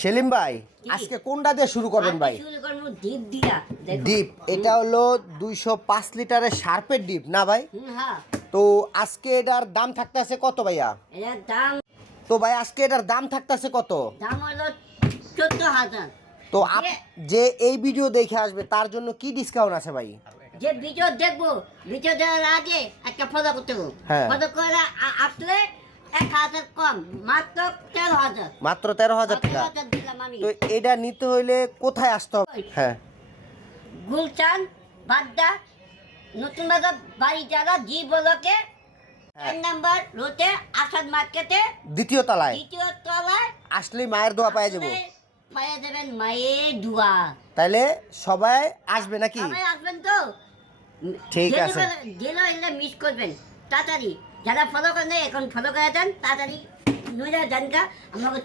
সেলিম ভাই আজকে কোনটা দিয়ে শুরু করবেন ভাই? শুরু করব ডিপ দিয়া। দেখো ডিপ, এটা হলো 205 লিটারের শার্পের ডিপ না ভাই? হ্যাঁ, তো আজকে এটার দাম থাকতেছে কত ভাইয়া? এর দাম তো ভাই আজকে এটার দাম থাকতেছে কত? দাম হলো 14,000। তো যে এই ভিডিও দেখে আসবে তার জন্য কি ডিসকাউন্ট আছে ভাই? যে ভিডিও দেখবো, ভিডিও দেওয়ার আগে একটা ফলো করতে হবে। হ্যাঁ। ফলো করে আসলে 1,000 কম, মাত্র 13,000। মাত্র 13,000 টাকা। 13,000 দিলাম আমি। তো এটা নিতে হইলে কোথায় আসতে হবে? হ্যাঁ, গুলশান, বাড্ডা, নতুন বাজার, বাড়ি জায়গা, জি ব্লকে, 1 নাম্বার রোডে, আসাদ মার্কেটে, দ্বিতীয় তলায় দ্বিতীয় তলায়। আসলেই মায়ের দোয়া পাওয়া যাবো। পাইয়া দেবেন মায়ের দোয়া। তাইলে সবাই আসবে নাকি? সবাই আসবেন তো? ঠিক আছে। গেলেও এলে মিস করবেন তাড়াতাড়ি। যারা ফলো করেন এখন ফলো করে দেন তাড়াতাড়ি। নইলে জানকা আমাকে